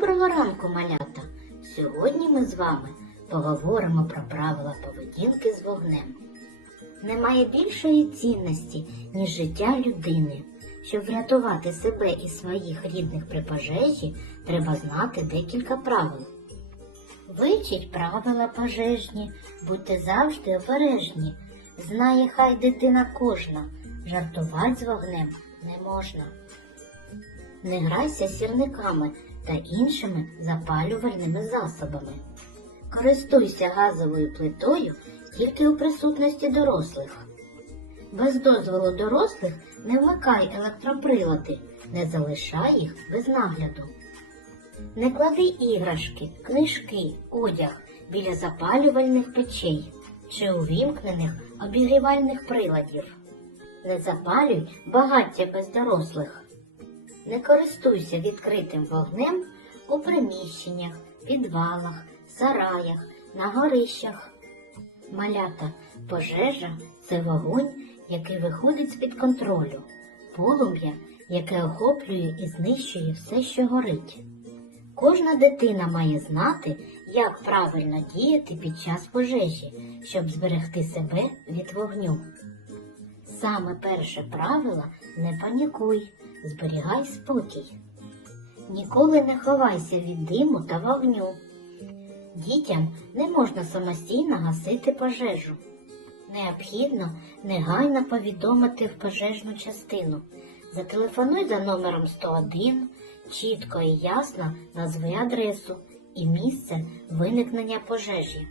Доброго ранку, малята! Сьогодні ми з вами поговоримо про правила поведінки з вогнем. Немає більшої цінності, ніж життя людини. Щоб врятувати себе і своїх рідних при пожежі, треба знати декілька правил. Вивчіть правила пожежні, будьте завжди обережні. Знає хай дитина кожна, жартувати з вогнем не можна. Не грайся сірниками та іншими запалювальними засобами. Користуйся газовою плитою тільки у присутності дорослих. Без дозволу дорослих не вмикай електроприлади, не залишай їх без нагляду. Не клади іграшки, книжки, одяг біля запалювальних печей чи увімкнених обігрівальних приладів. Не запалюй багаття без дорослих. Не користуйся відкритим вогнем у приміщеннях, підвалах, сараях, на горищах. Малята, пожежа це вогонь, який виходить з-під контролю, полум'я, яке охоплює і знищує все, що горить. Кожна дитина має знати, як правильно діяти під час пожежі, щоб зберегти себе від вогню. Саме перше правило не панікуй, зберігай спокій. Ніколи не ховайся від диму та вогню. Дітям не можна самостійно гасити пожежу. Необхідно негайно повідомити в пожежну частину. Зателефонуй за номером 101, чітко і ясно назви адресу і місце виникнення пожежі.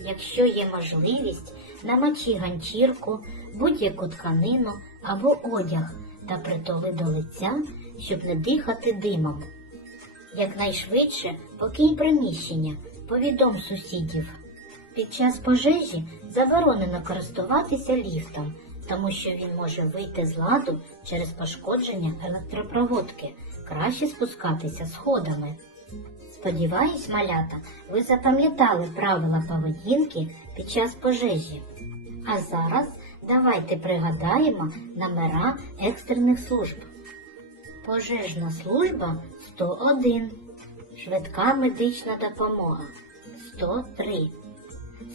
Якщо є можливість, намочи ганчірку, будь-яку тканину або одяг та притули до лиця, щоб не дихати димом. Якнайшвидше покинь приміщення, повідом сусідів. Під час пожежі заборонено користуватися ліфтом, тому що він може вийти з ладу через пошкодження електропроводки. Краще спускатися сходами. Сподіваюсь, малята, ви запам'ятали правила поведінки під час пожежі. А зараз давайте пригадаємо номера екстрених служб. Пожежна служба 101, швидка медична допомога 103,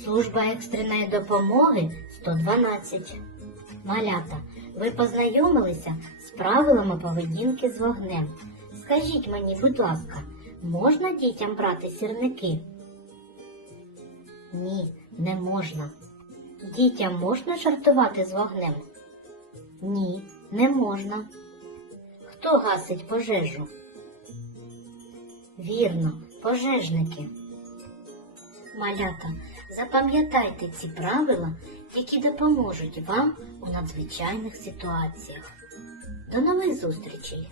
служба екстреної допомоги 112. Малята, ви познайомилися з правилами поведінки з вогнем. Скажіть мені, будь ласка, можна дітям брати сірники? Ні, не можна. Дітям можна жартувати з вогнем? Ні, не можна. Хто гасить пожежу? Вірно, пожежники. Малята, запам'ятайте ці правила, які допоможуть вам у надзвичайних ситуаціях. До нових зустрічей!